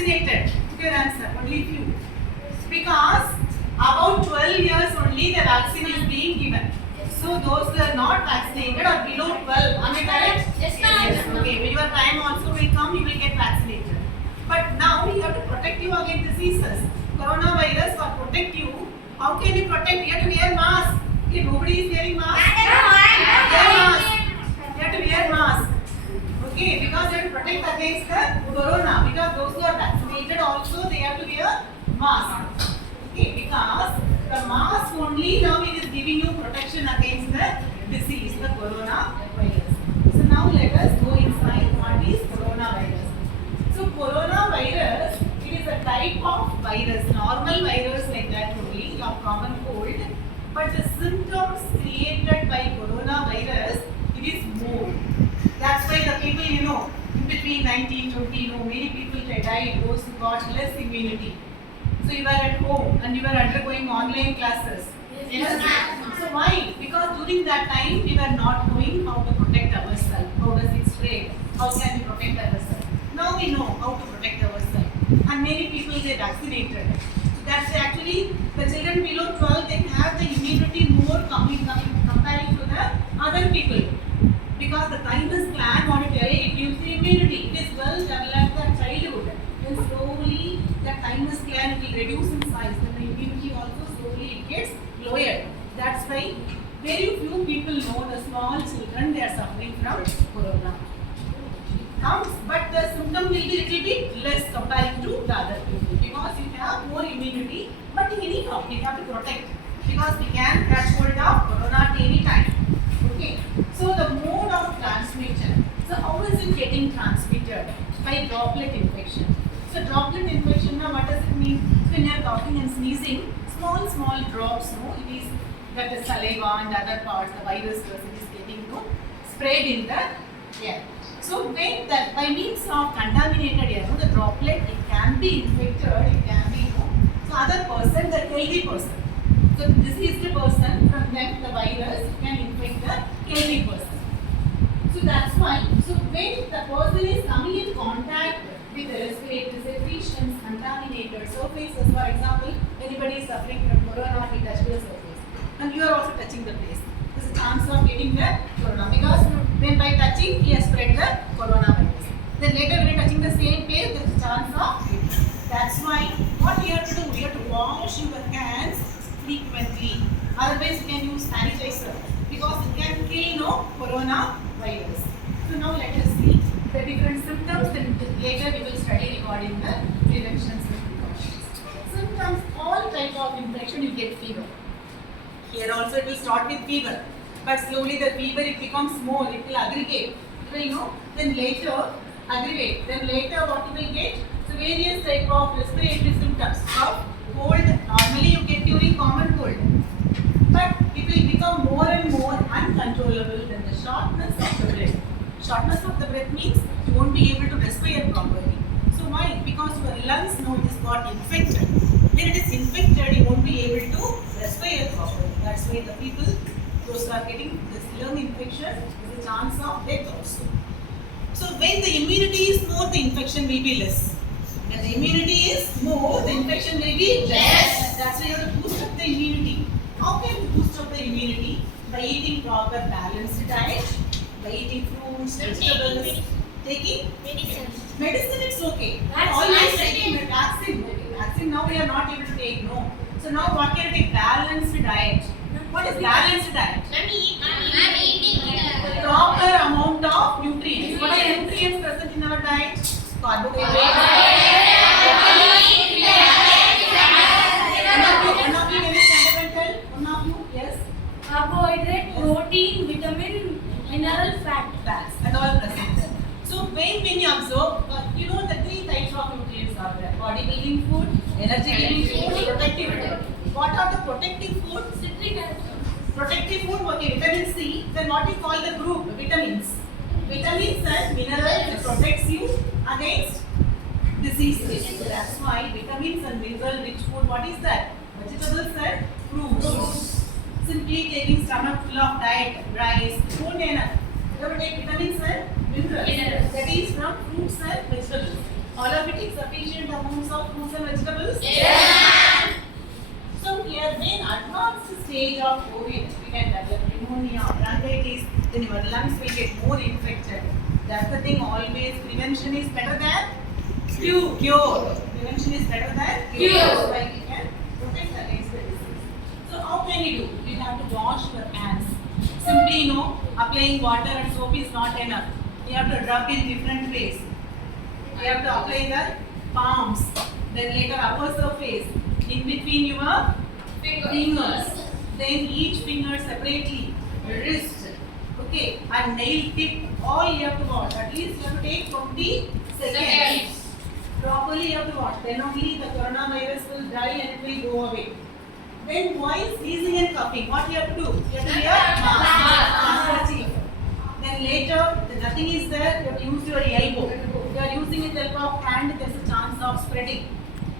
vaccinated? Put your answer. Only few. Because about 12 years only the vaccine is being given. So those who are not vaccinated or below 12, am I correct? Yes, ma'am. Yes. Okay. When your time also will come, you will get vaccinated. But now we have to protect you against diseases. Coronavirus will protect you. How can you protect? You have to wear mask. Okay, nobody is wearing mask. Wear mask. You have to wear mask. Okay, because you have to protect against the corona. Because those who are vaccinated also they have to wear mask. Okay, because the mask only now it is giving you protection against the disease, the coronavirus. So now let us go inside what is coronavirus. So coronavirus, it is a type of virus, normal virus like that only, of common cold. But the symptoms created by coronavirus, it is more. That's why the people, in between 1920, many people died, those who got less immunity. So you were at home and you were undergoing online classes. Yes, ma'am. So why? Because during that time we were not knowing how to protect ourselves. How does it spread? How can we protect ourselves? Now we know how to protect ourselves. And many people get vaccinated. So that's actually the children below 12, they have the immunity more comparing to the other people. Because the thymus gland, want to tell you, it gives the immunity. It is well developed at childhood. Then slowly the thymus gland will reduce in size. Then the immunity also slowly it gets lowered. That's why very few people know the small children they are suffering from corona. Comes, but the symptom will be little bit less compared to the other people because you have more immunity. But anyhow, we have to protect because we can catch hold of corona at any time. Okay. So the mode of transmission. So how is it getting transmitted? By droplet infection. So droplet infection, now what does it mean? So when you are coughing and sneezing, small drops, it is that the saliva and other parts, the virus it is getting spread in the air. So when that by means of contaminated air, the droplet it can be infected, it can be so other person, the healthy person. So this is the person from them the virus can infect the healthy person. So that's why. So when the person is coming in contact with the respirators, secretions, contaminated surfaces, for example, anybody is suffering from corona, he touched the surface, and you are also touching the place. There's a chance of getting the corona because when by touching he has spread the coronavirus. Then later when touching the same place, there's a chance of getting. That's why what you have to do, you have to wash your hands frequently. Otherwise, you can use sanitizer because it can kill coronavirus. So now let us see the different symptoms. Then later we will study regarding the preventions and precautions. Symptoms: all type of infection you get fever. Here also it will start with fever, but slowly the fever it becomes more. It will aggregate. It will then later aggravate. Then later what you will get? So various type of respiratory symptoms. Cough, cold. Normally you get during common cold, but it will become more and more uncontrollable than the shortness of the breath. Shortness of the breath means you won't be able to respire properly. So why? Because your lungs now it is got infected. When it is infected, you won't be able to respire properly. That's why the people, those who are getting this lung infection, there is a chance of death also. So when the immunity is more, the infection will be less. When the immunity is more, the infection will be less. That's why you have to boost up the immunity. How can you boost up the immunity? By eating proper balanced diet, by eating fruits, vegetables, taking medicine it's okay. Always taking vaccine. Vaccine now we are not able to take, no. So now what can you take? Balanced diet. What is balanced diet? I'm eating The proper amount of nutrients. What are nutrients present in our diet? Carbohydrates. One of you can stand up and tell? One of you, yes? Carbohydrate, protein, vitamin, mineral, fats. And all present there. So when you observe, the three types of nutrients are there. Body building food, energy giving food, protective food. What are the protective food? Citric acid. Protective food, okay, vitamin C. Then what is called the group? Vitamins. Vitamins and minerals protects you against diseases. So that's why vitamins and mineral rich food, what is that? Vegetables and fruits. Simply taking stomach full of diet, rice, won't enough. You have to take vitamins and minerals. That is from fruits and vegetables. All of it is sufficient amounts of fruits and vegetables? Yes. So here, when advanced stage of COVID, we can develop pneumonia, bronchitis, then your lungs will get more infected. That's the thing. Always, prevention is better than cure. Prevention is better than cure. So why we can protect against the disease. So how can you do? You have to wash your hands. Simply, applying water and soap is not enough. You have to rub in different ways. You have to apply the palms, then later upper surface, in between your fingers, then each finger separately, wrist, okay, and nail tip, all you have to wash. At least you have to take 20 seconds. Properly you have to wash. Then only the coronavirus will die and it will go away. Then while sneezing and coughing, what you have to do? You have to wear mask. Then later, nothing is there, you have to use your elbow. You are using it help of hand, there is a chance of spreading.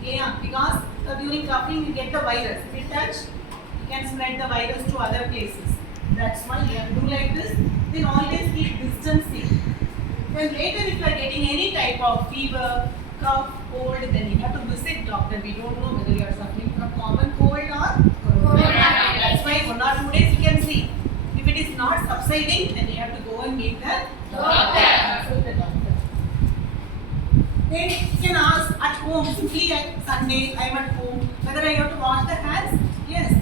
Yeah, because during coughing you get the virus. If you touch, you can spread the virus to other places. That's why you have to do like this. Then always keep distancing. Then later if you are getting any type of fever, cough, cold, then you have to visit doctor. We don't know whether you are suffering from common cold or corona. That's why 1 or 2 days you can see. If it is not subsiding, then you have to go and meet the doctor. Then you can ask at home, simply at Sunday, I am at home, whether I have to wash the hands? Yes,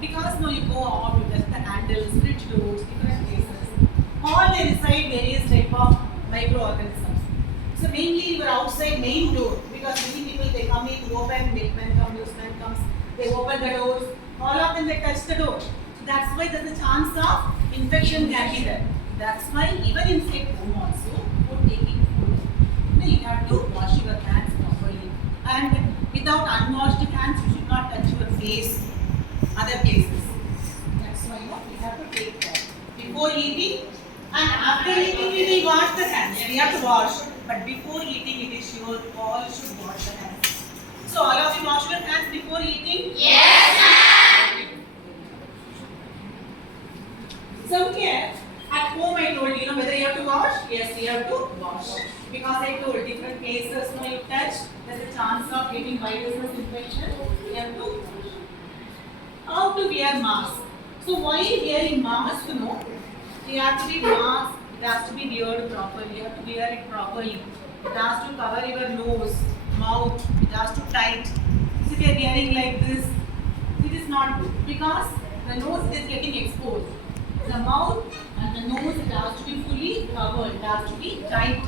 because you go out, you touch the handles, fridge doors, different places. All they reside various type of microorganisms. So mainly your outside main door, because many people they come in, open, milkman comes, newsman comes, they open the doors, all of them they touch the door. So that's why there is a chance of infection can be there. That's why even inside home also, for taking food, you have to wash your hands properly. And without unwashed hands, you should not touch your face, other places. That's why we have to take care. Before eating and after eating, we will wash the hands. We have to wash. But before eating, it is sure all should wash the hands. So all of you wash your hands before eating? Yes, ma'am. So here, at home I told you, whether you have to wash? Yes, you have to wash. Because I told different places when you touch, there is a chance of getting viruses infection. You have to wash. How to wear mask? So while wearing mask, you have to be mask. It has to be weared properly. You have to wear it properly. It has to cover your nose, mouth. It has to tight. So if you are wearing like this, it is not good because the nose is getting exposed. The mouth and the nose, it has to be fully covered. It has to be tight.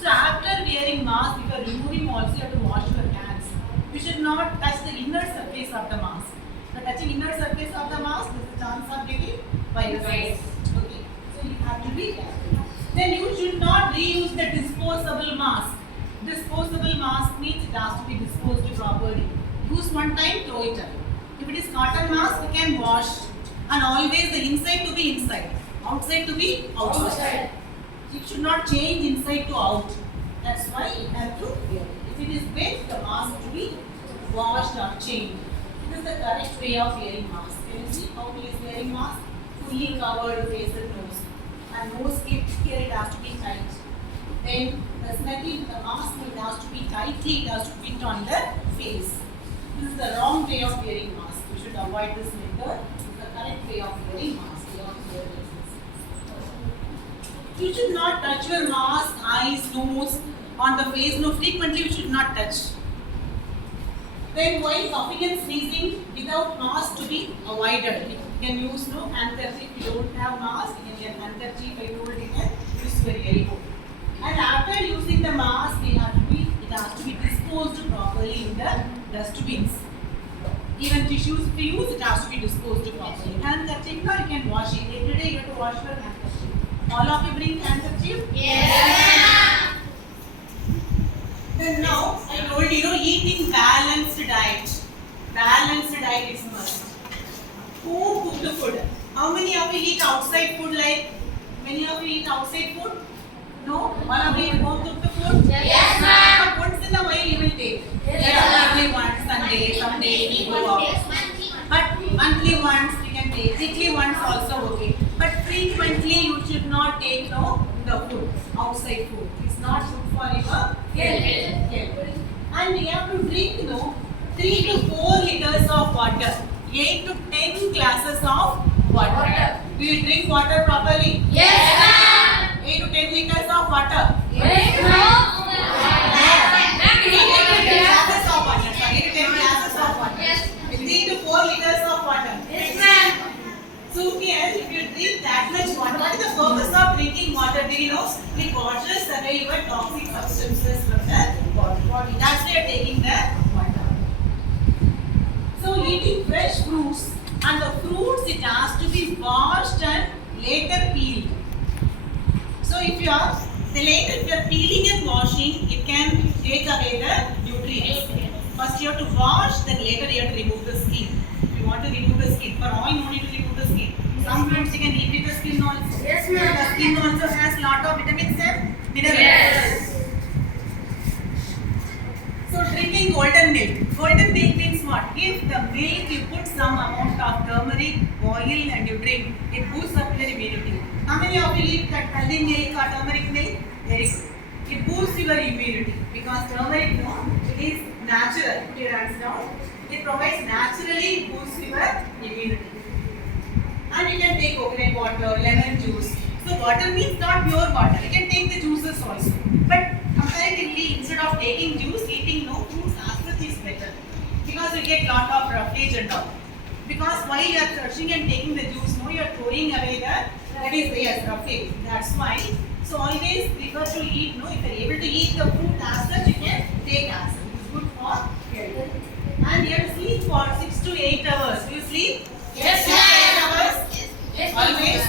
So after wearing mask, if you are removing also, you have to wash your hands. You should not touch the inner surface of the mask. By touching inner surface of the mask, there is a chance of getting viruses. Okay. So you have to be careful. Then you should not reuse the disposable mask. Disposable mask means it has to be disposed properly. Use one time, throw it away. If it is cotton mask, you can wash. And always the inside to be inside, outside to be outside. It should not change inside to out. That's why you have to wear it. If it is wet, the mask to be washed or changed. This is the correct way of wearing mask. Can you see how he is wearing mask? Fully covered face and nose. And nose here it has to be tight. Then definitely the mask it has to be tightly, it has to fit on the face. This is the wrong way of wearing mask. You should avoid this method. This is the correct way of wearing mask. You should not touch your mask, eyes, nose, on the face. No, frequently you should not touch. Then while coughing and sneezing, without mask to be avoided. You can use handkerchief. If you don't have mask, you can get handkerchief. I told you can use your elbow. And after using the mask, it has to be disposed properly in the dustbins. Even tissues if you use, it has to be disposed properly. Handkerchief, now you can wash it. Every day you have to wash your handkerchief. All of you bring handkerchief? Yes. Then now, I told you, eating balanced diet. Balanced diet is must. Who cook the food? How many of you eat outside food like? Many of you eat outside food? No? All of you at home cook the food? Yes, ma'am. But once in a while you will take. Yes, Only once, Sunday, someday you go out. But monthly once you can take. Weekly once also okay. But frequently you should not take the food, outside food. It's not good for your health. And we have to drink 3 to 4 liters of water, 8 to 10 glasses of water. Do you drink water properly? Yes, ma'am. 8 to 10 liters of water. Yes, ma'am. Glasses of water. 8 to 10 glasses of water. Yes. 3 to 4 liters of water. Yes, ma'am. So here, if you drink that much water, what is the purpose of drinking water? Do you know? It washes away your toxic substances from the body. That's why you are taking the water. So eating fresh fruits, and the fruits it has to be washed and later peeled. So if you are peeling and washing, it can take away the nutrients. First you have to wash, then later you have to remove the skin. If you want to remove the skin, for all no need to remove the skin. Some fruits you can eat with the skin also. Yes, ma'am. The skin also has lot of vitamins and minerals. Yes. So drinking golden milk. Golden milk means what? If the milk you put some amount of turmeric, oil and you drink, it boosts up your immunity. How many of you eat that healthy milk or turmeric milk? Very good. It boosts your immunity because turmeric, it is natural. Put your hands down. It provides naturally boosts your immunity. And you can take coconut water, lemon juice. So water means not pure water. You can take the juices also. But comparatively, instead of taking juice, eating fruits as such is better. Because you get lot of roughage and all. Because while you are crushing and taking the juice, you are throwing away that is roughage. That's why. So always prefer to eat, if you are able to eat the fruit as such, you can take as such. It's good for health. And you have to sleep for 6 to 8 hours. Do you sleep? Yes, 6 to 8 hours? Yes, Always.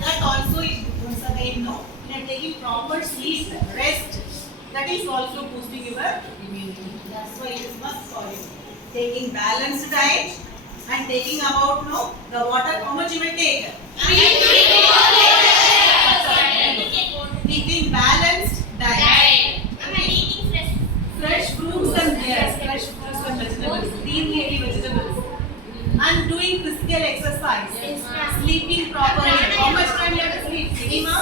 That also is once again, you are taking proper sleep, rest. That is also boosting your immunity. That's why it is must for you. Taking balanced diet and taking about the water. How much you will take? Taking balanced diet. Fresh fruits and vegetables, green leafy vegetables, and doing physical exercise, sleeping properly. How much time you have to sleep? Minimum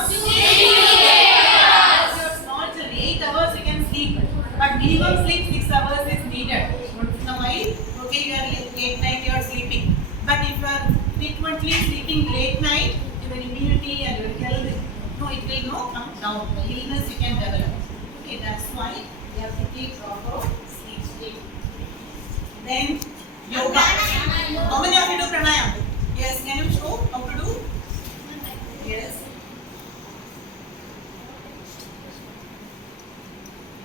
8 hours you can sleep, but minimum sleep 6 hours is needed. Once in a while, okay, you are late night you are sleeping, but if you are frequently sleeping late night, your immunity and your health, it will come down. The illness you can develop. Okay, that's why you have to take proper sleep. Then yoga. How many of you do pranayam? Yes, can you show how to do? Yes.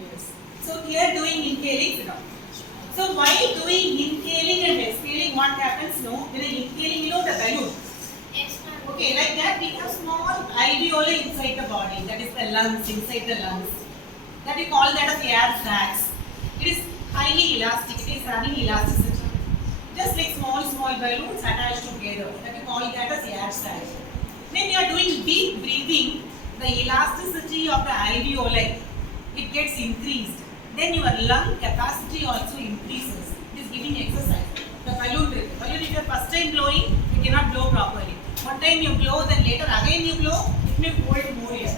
Yes. So here doing inhaling. So while doing inhaling and exhaling, what happens? When inhaling, the balloon. Okay, like that we have small alveoli inside the body. That is the lungs, inside the lungs. That we call that as air sacs. It is highly elastic. It is having elasticity. Just like small balloons attached together. That we call that as air sacs. When you are doing deep breathing, the elasticity of the alveoli, it gets increased. Then your lung capacity also increases. It is giving exercise. The balloon breathing. Balloon, if you are first time blowing, you cannot blow properly. One time you blow, then later again you blow, it may hold more air.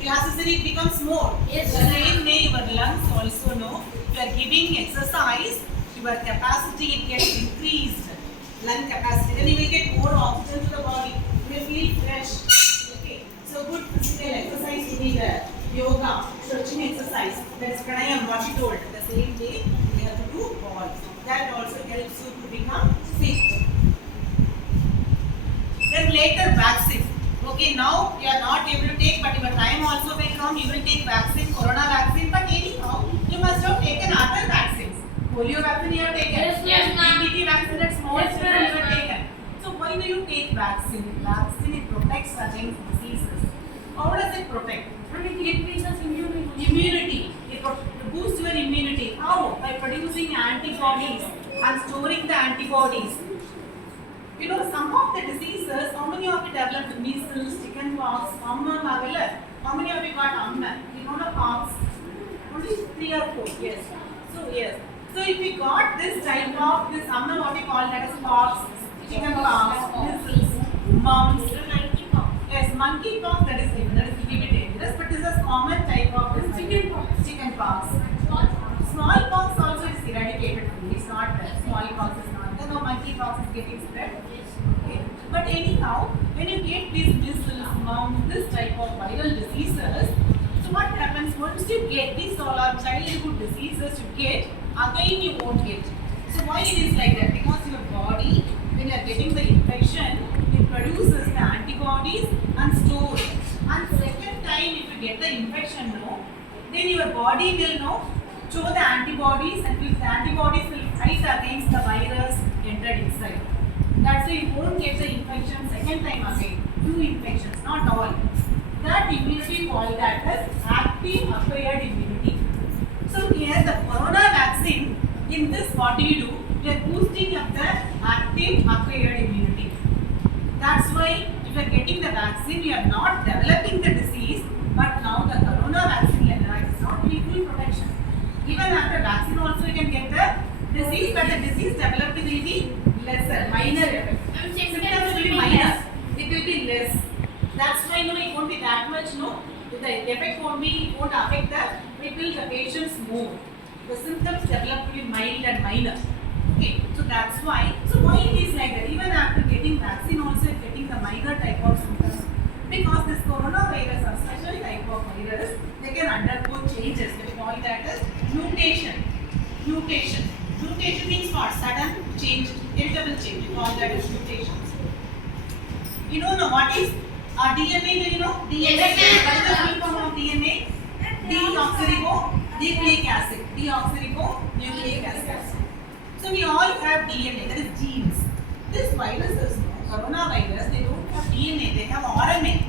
Elasticity becomes more. Yes, the same way your lungs also you are giving exercise, your capacity it gets increased. Lung capacity. Then you will get more oxygen to the body. You will feel fresh. Okay. So good physical exercise will be there. Yoga, stretching exercise. That is pranayam, what you told. The same way you have to do all. That also helps you to become fit. Then later vaccine. Okay, now you are not able to take, but your time also will come. You will take vaccine, corona vaccine. But anyhow, you must have taken other vaccines. Polio vaccine you have taken. Yes, ma'am. DPT vaccine at small Yes, children you ma'am. have taken. So why do you take vaccine? Vaccine it protects against diseases. How does it protect? It increases immunity. It boosts your immunity. How? By producing antibodies and storing the antibodies. Some of the diseases, how many of you developed measles, chicken pox, amma, how many of you got amma? You know the pox? Only 3 or 4, yes. So, yes. So, if we got this type of, this amma, what we call that as pox, chicken pox, measles, mumps, monkeypox, that is different. That is a little bit dangerous, but this is a common type of this chickenpox. Smallpox also is eradicated fully. It's not smallpox is not there. No, monkeypox is getting spread. Okay. But anyhow, when you get these measles, mumps, this type of viral diseases, so what happens once you get these all are childhood diseases you get, again you won't get. So why it is like that? Because your body, when you are getting the infection, it produces the antibodies and stores. And second time, if you get the infection, no, then your body will show the antibodies, and if the antibodies will fight against the virus entered inside. That's why you won't get the infection second time again. Few infections, not all. That immunity called that as active acquired immunity. So here the corona vaccine, in this what do? We are boosting up the active acquired immunity. That's why if you are getting the vaccine, you are not developing the disease, but now the corona vaccine is not really full protection. Even after vaccine also you can get the disease, but the disease developed will be lesser, minor effect. Symptoms will be minor. It will be less. That's why it won't be that much. The effect won't affect the patients more. The symptoms develop to be mild and minor. Okay, so that's why. So why it is like that? Even after getting vaccine, also getting the minor type of symptoms, because this coronavirus or special type of virus, they can undergo changes. We call that as mutation. Mutation means what? Sudden change, irritable change. We call that as mutations. You know what is DNA? Do you know? DNA. What is the full form of DNA? Deoxyribonucleic acid. Deoxyribonucleic acid. So we all have DNA, that is genes. This viruses, coronavirus, they don't have DNA, they have RNA.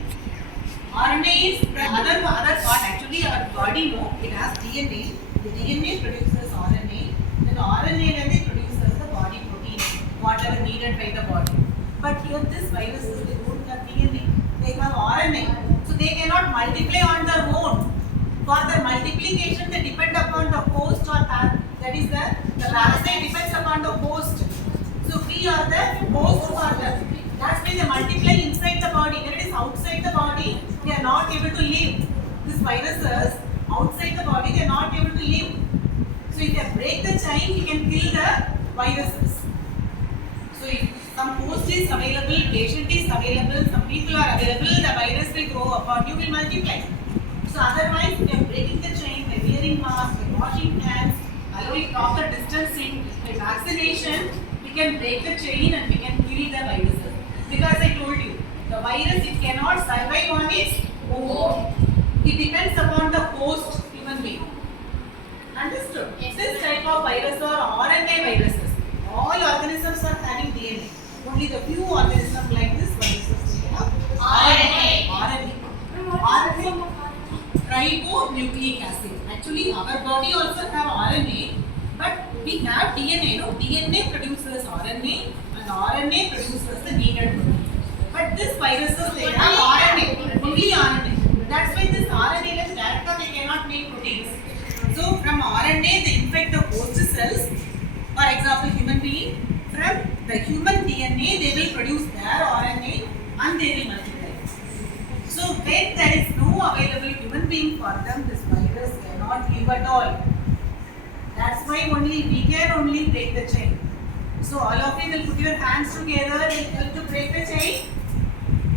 RNA is the other part. Actually, our body, it has DNA. The DNA produces RNA. Then RNA then produces the body protein, whatever needed by the body. But here, this viruses, they don't have DNA. They have RNA. So they cannot multiply on their own. For their multiplication, they depend upon the host or that is the parasite depends upon the host. So we are the host for them. That's why they multiply inside the body. When it is outside the body, they are not able to live. These viruses outside the body, they are not able to live. So if you break the chain, you can kill the viruses. So if some host is available, patient is available, some people are available, the virus will grow upon you, will multiply. So otherwise, we are breaking the chain by wearing masks, by washing hands, allowing proper distancing, by vaccination, we can break the chain and we can kill the viruses. Because I told you, the virus, it cannot survive on its own. It depends upon the host human being. Understood? Yes. This type of virus are RNA viruses. All organisms are having DNA. Only the few organisms like this viruses have RNA. Ribonucleic acid. Actually, our body also have RNA, but we have DNA. DNA produces RNA, and RNA produces the needed protein. But this viruses, they have RNA, only RNA. That's why this RNA is director, they cannot make proteins. So from RNA, they infect the host cells. For example, human being. From the human DNA, they will produce their RNA and they will multiply. So when there is no available human being for them, this virus cannot live at all. That's why we can only break the chain. So all of you will put your hands together, will help to break the chain.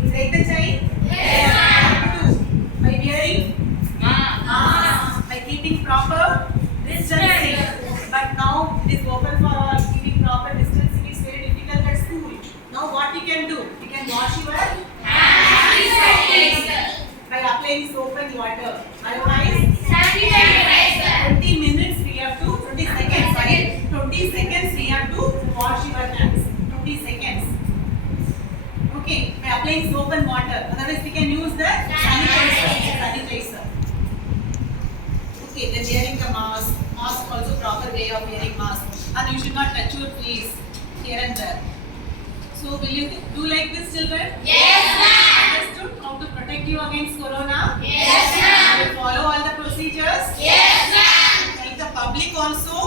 You break the chain? Yes. By wearing mask. By keeping proper distancing. But now it is open for all. Keeping proper distancing is very difficult at school. Now what you can do? You can wash your hands by applying soap and water. Otherwise, 20 minutes we have to, 20 seconds, sorry, 20 seconds we have to wash your hands. 20 seconds. Okay, by applying soap and water. Otherwise, we can use the sanitizer. Okay, then wearing the mask. Mask also proper way of wearing mask. And you should not touch your face here and there. So will you do like this, children? Yes, ma'am. Understood how to protect you against corona? Yes, ma'am. Will you follow all the procedures? Yes, ma'am. Tell the public also